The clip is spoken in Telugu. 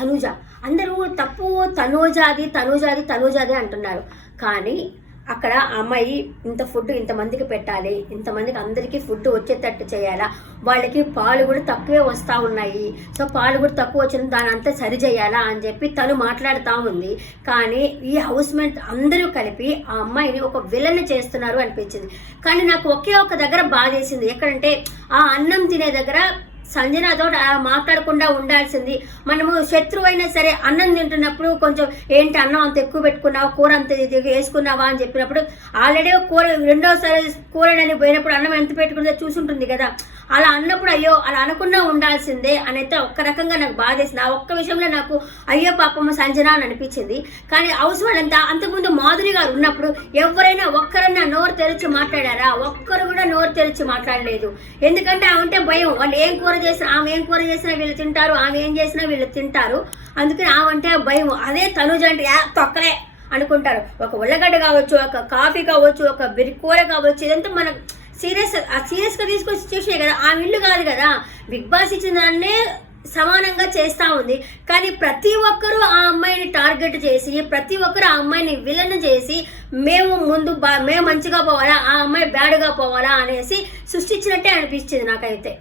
తనూజ. అందరూ తప్పు తనూజాది అంటున్నారు. కానీ అక్కడ అమ్మాయి ఇంత ఫుడ్ ఇంతమందికి పెట్టాలి, ఇంతమందికి అందరికీ ఫుడ్ వచ్చేటట్టు చేయాలా, వాళ్ళకి పాలు కూడా తక్కువే వస్తూ ఉన్నాయి, సో పాలు కూడా తక్కువ వచ్చిన దాని అంతా సరి చేయాలా అని చెప్పి తను మాట్లాడుతూ ఉంది. కానీ ఈ హౌస్ మేట్ అందరూ కలిపి ఆ అమ్మాయిని ఒక విలన్ చేస్తున్నారు అనిపించింది. కానీ నాకు ఒకే ఒక దగ్గర బాధేసింది. ఎక్కడంటే ఆ అన్నం తినే దగ్గర సంజనాతో మాట్లాడకుండా ఉండాల్సింది. మనము శత్రువు అయినా సరే అన్నం తింటున్నప్పుడు కొంచెం ఏంటి అన్నం అంత ఎక్కువ పెట్టుకున్నావా, కూర అంత వేసుకున్నావా అని చెప్పినప్పుడు ఆల్రెడీ కూర రెండోసారి కూరడని పోయినప్పుడు అన్నం ఎంత పెట్టుకుందో చూసుంటుంది కదా. అలా అన్నప్పుడు అయ్యో అలా అనకుండా ఉండాల్సిందే అనేది ఒక్క రకంగా నాకు బాధేసింది. ఆ ఒక్క విషయంలో నాకు అయ్యో పాపమ్మ సంజన అని అనిపించింది. కానీ హౌస్ వాళ్ళంతా అంతకుముందు మాధురి గారు ఉన్నప్పుడు ఎవరైనా ఒక్కరన్నా నోరు తెరిచి మాట్లాడారా? ఒక్కరు కూడా నోరు తెరిచి మాట్లాడలేదు. ఎందుకంటే ఆమె భయం. వాళ్ళు ఏం కూర చేసినా, ఆమె ఏం కూర చేసినా వీళ్ళు తింటారు, ఆమె ఏం చేసినా వీళ్ళు తింటారు, అందుకని ఆమె భయం. అదే తనుజ అంటే తొక్కలే అనుకుంటారు. ఒక ఉల్లగడ్డ కావచ్చు, ఒక కాఫీ కావచ్చు, ఒక కూర కావచ్చు, ఇదంతా మనకు సీరియస్గా తీసుకొచ్చి చేసినాయి కదా. ఆ ఇల్లు కాదు కదా. బిగ్ బాస్ ఇచ్చిన దాన్నే సమానంగా చేస్తూ ఉంది. కానీ ప్రతి ఒక్కరూ ఆ అమ్మాయిని టార్గెట్ చేసి, ప్రతి ఒక్కరు ఆ అమ్మాయిని విలన్ చేసి, మేము మంచిగా పోవాలా, ఆ అమ్మాయి బ్యాడ్గా పోవాలా అనేసి సృష్టించినట్టే అనిపించింది నాకైతే.